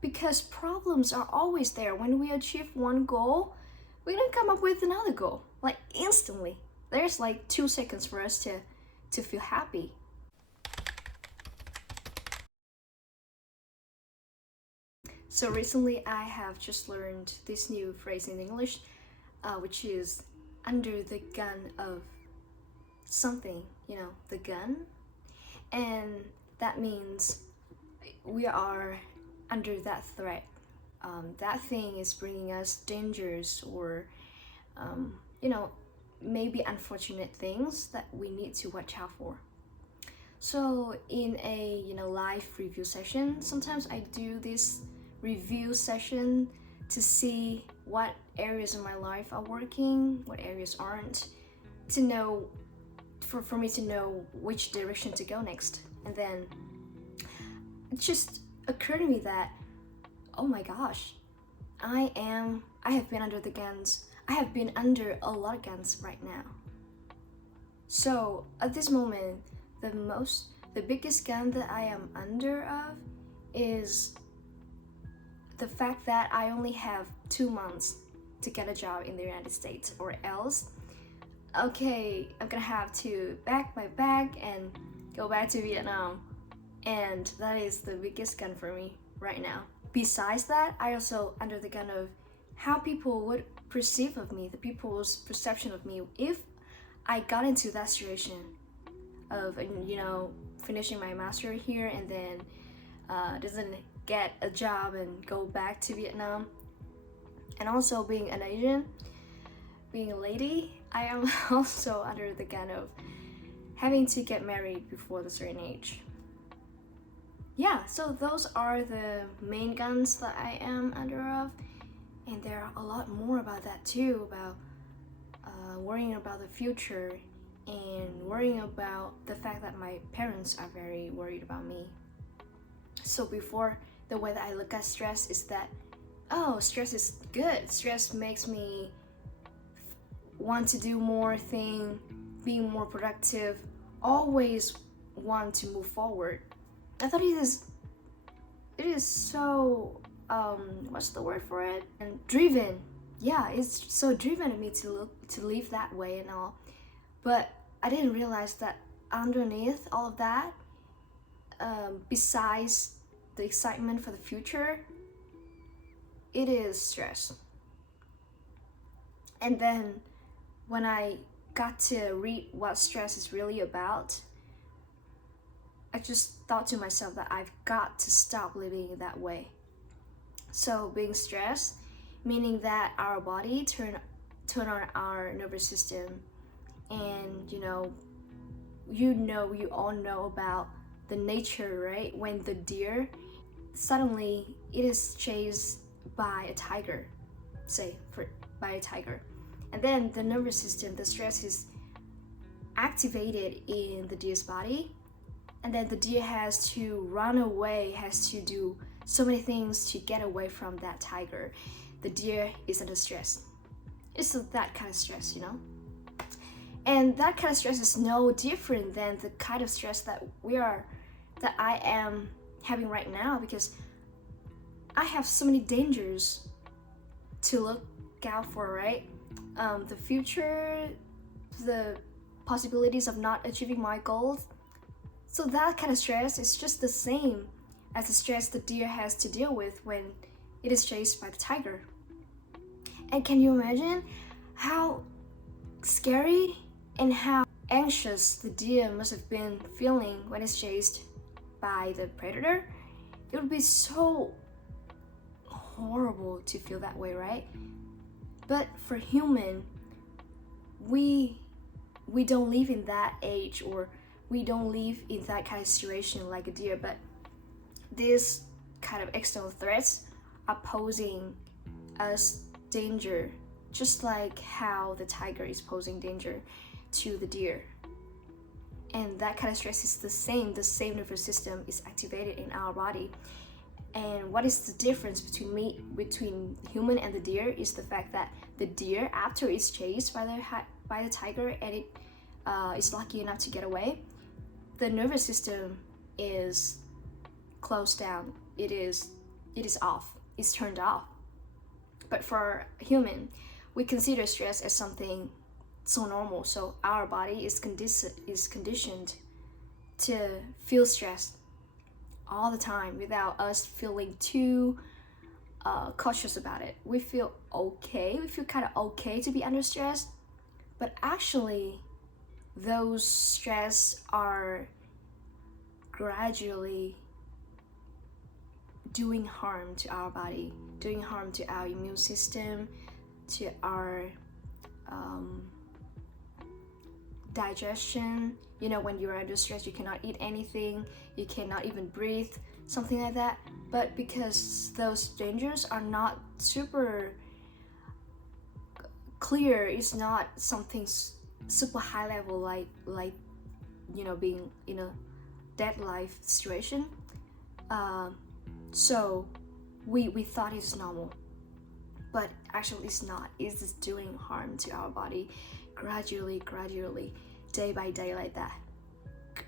because problems are always there. When we achieve one goal, we're gonna come up with another goal, like instantly. There's like 2 seconds for us to feel happy. So recently I have just learned this new phrase in English, which is under the gun of something, the gun. And that means we are under that threat. That thing is bringing us dangers or, maybe unfortunate things that we need to watch out for. So in a live review session, sometimes I do this review session to see what areas of my life are working, what areas aren't, to know, for me to know which direction to go next. And then it just occurred to me that, oh my gosh, I have been under the guns. I have been under a lot of guns right now. So at this moment, the biggest gun that I am under of is the fact that I only have 2 months to get a job in the United States, or else, okay, I'm gonna have to pack my bag and go back to Vietnam. And that is the biggest gun for me right now. Besides that, I also under the gun of how people would perceive of me, the people's perception of me, if I got into that situation of, finishing my master here and then doesn't get a job and go back to Vietnam. And also being an Asian, being a lady, I am also under the gun of having to get married before the certain age. Yeah, so those are the main guns that I am under of, and there are a lot more about that too, about worrying about the future and worrying about the fact that my parents are very worried about me. So before, the way that I look at stress is that, oh, stress is good. Stress makes me want to do more things, being more productive, always want to move forward. I thought it is so, what's the word for it? And driven. Yeah, it's so driven me to live that way and all. But I didn't realize that underneath all of that, besides the excitement for the future, it is stress. And then when I got to read what stress is really about, I just thought to myself that I've got to stop living that way. So being stressed, meaning that our body turn on our nervous system, and you all know about the nature, right? When the deer suddenly it is chased by a tiger, by a tiger, and then the nervous system, the stress is activated in the deer's body, and then the deer has to run away, has to do so many things to get away from that tiger. The deer is under stress. It's that kind of stress, And that kind of stress is no different than the kind of stress that I am having right now, because I have so many dangers to look out for, right? The future, the possibilities of not achieving my goals. So that kind of stress is just the same as the stress the deer has to deal with when it is chased by the tiger. And can you imagine how scary and how anxious the deer must have been feeling when it's chased by the predator? It would be so horrible to feel that way, right? But for human, we don't live in that age, or we don't live in that kind of situation like a deer, but these kind of external threats are posing us danger, just like how the tiger is posing danger to the deer. And that kind of stress is the same nervous system is activated in our body. And what is the difference between human and the deer is the fact that the deer, after it's chased by the tiger and it is lucky enough to get away, the nervous system is closed down. It is it is off, it's turned off. But for human, we consider stress as something so normal, so our body is conditioned to feel stressed all the time without us feeling too cautious about it. We feel kind of okay to be under stress, but actually those stress are gradually doing harm to our body, doing harm to our immune system, to our digestion. You know, when you're under stress, you cannot eat anything, you cannot even breathe, something like that. But because those dangers are not super clear, it's not something super high level like you know, being in a dead life situation. So we thought it's normal, but actually it's not. It's just doing harm to our body gradually, day by day, like that.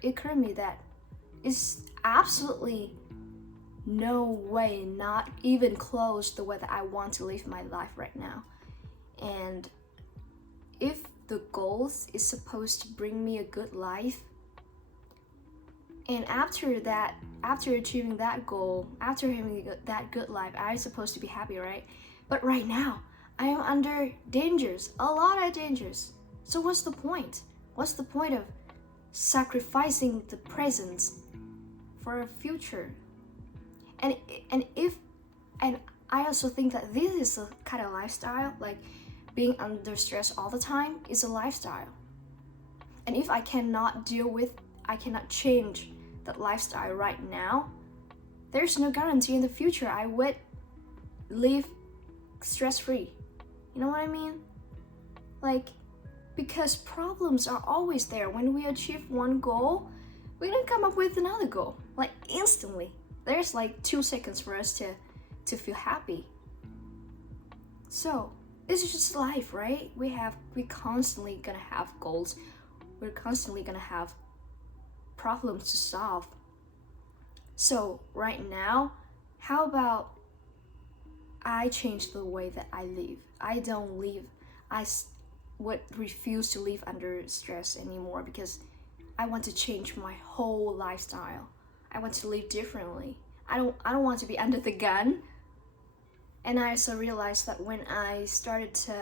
It occurred to me that it's absolutely no way, not even close the way that I want to live my life right now. And if the goals is supposed to bring me a good life, and after achieving that goal, after having that good life, I'm supposed to be happy, right? But right now, I am under dangers, a lot of dangers. So what's the point? What's the point of sacrificing the present for a future? And I also think that this is a kind of lifestyle, like being under stress all the time is a lifestyle. And if I cannot change that lifestyle right now, there's no guarantee in the future I would live stress-free. You know what I mean? Like, because problems are always there. When we achieve one goal, we're gonna come up with another goal, like instantly. There's like 2 seconds for us to feel happy. So this is just life, right? We constantly gonna have goals. We're constantly gonna have problems to solve. So right now, how about I change the way that I live? I would refuse to live under stress anymore, because I want to change my whole lifestyle. I want to live differently. I don't want to be under the gun. And I also realized that when I started to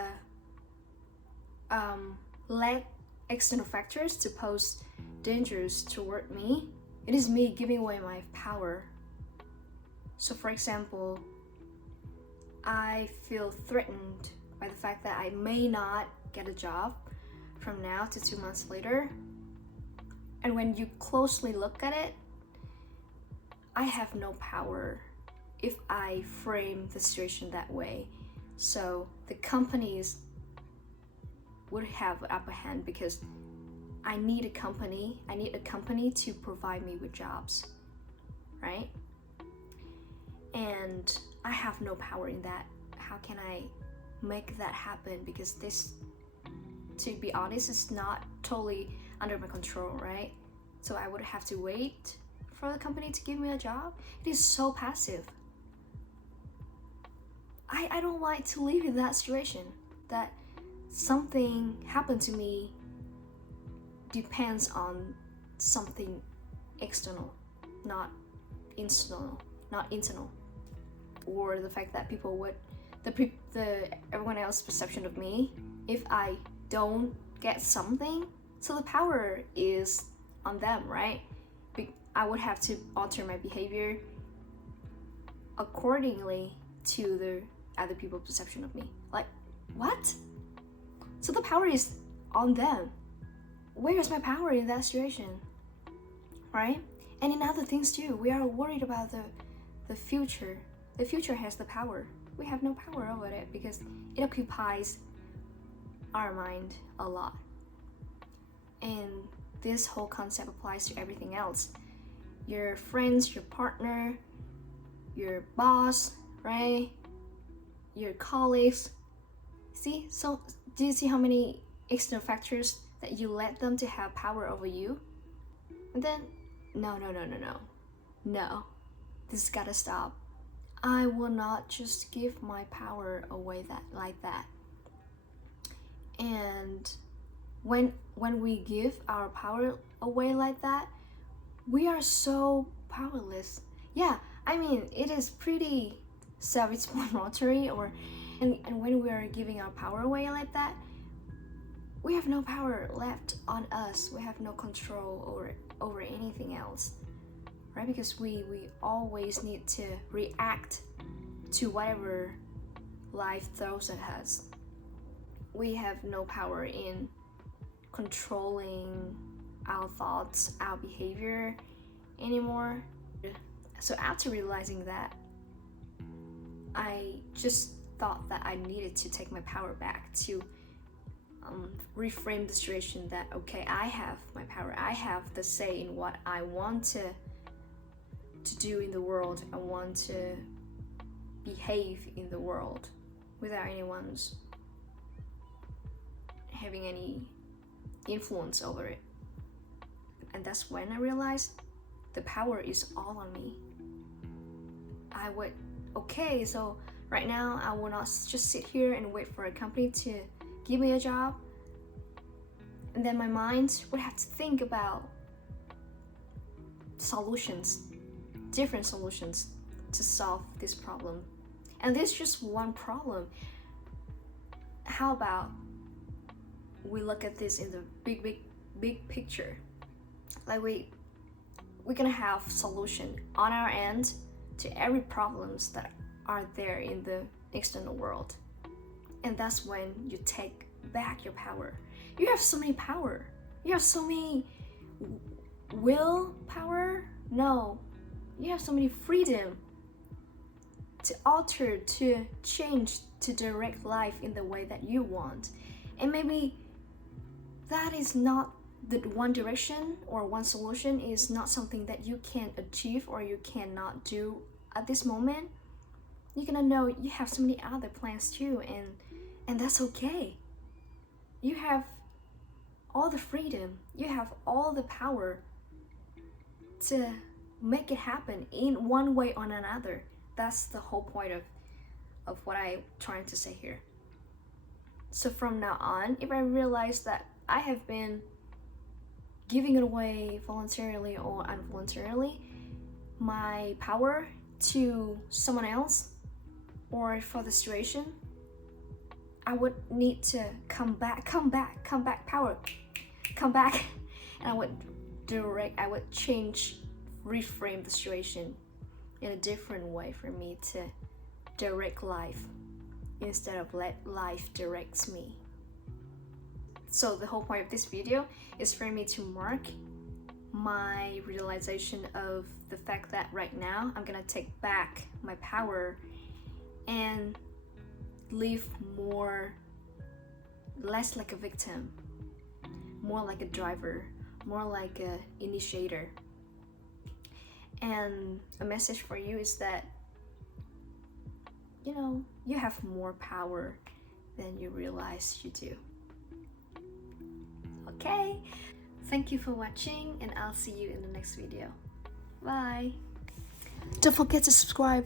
let external factors to pose dangers toward me, it is me giving away my power. So for example, I feel threatened by the fact that I may not get a job from now to 2 months later. And when you closely look at it, I have no power if I frame the situation that way. So the companies would have an upper hand, because I need a company to provide me with jobs, right? And I have no power in that. How can I make that happen? Because this, to be honest, is not totally under my control, right? So I would have to wait for the company to give me a job. It is so passive. I don't like to live in that situation, that something happened to me depends on something external, not internal, or the fact that people would, everyone else's perception of me, if I don't get something, so the power is on them, right? I would have to alter my behavior accordingly to the other people's perception of me. Like, what? So the power is on them. Where is my power in that situation, right? And in other things too, we are worried about the future. The future has the power. We have no power over it, because it occupies our mind a lot. And this whole concept applies to everything else. Your friends, your partner, your boss, right? Your colleagues. See? So do you see how many external factors that you let them to have power over you? And then, no. This gotta stop. I will not just give my power away like that. And when we give our power away like that, we are so powerless. Yeah, I mean, it is pretty self-explanatory, and when we are giving our power away like that, we have no power left on us. We have no control over anything else, right? Because we always need to react to whatever life throws at us. We have no power in controlling our thoughts, our behavior anymore. So after realizing that, I just thought that I needed to take my power back to reframe the situation that, okay, I have my power. I have the say in what I want to do in the world. I want to behave in the world without anyone's having any influence over it. And that's when I realized the power is all on me. Okay, so right now I will not just sit here and wait for a company to give me a job, and then my mind would have to think about different solutions to solve this problem. And there's just one problem. How about we look at this in the big picture? Like we're gonna have solution on our end to every problems that are there in the external world. And that's when you take back your power. You have so many power. You have so many willpower. No, you have so many freedom to alter, to change, to direct life in the way that you want. And maybe that is not the one direction, or one solution is not something that you can achieve or you cannot do at this moment. You're gonna know you have so many other plans too, and that's okay. You have all the freedom, you have all the power to make it happen in one way or another. That's the whole point of what I'm trying to say here. So from now on, if I realize that I have been giving it away voluntarily or involuntarily, my power to someone else or for the situation, I would need to come back, power, come back, and I would change, reframe the situation in a different way for me to direct life instead of let life direct me. So the whole point of this video is for me to mark my realization of the fact that right now I'm gonna take back my power and live less like a victim, more like a driver, more like an initiator. And a message for you is that, you have more power than you realize you do. Okay, thank you for watching, and I'll see you in the next video. Bye. Don't forget to subscribe.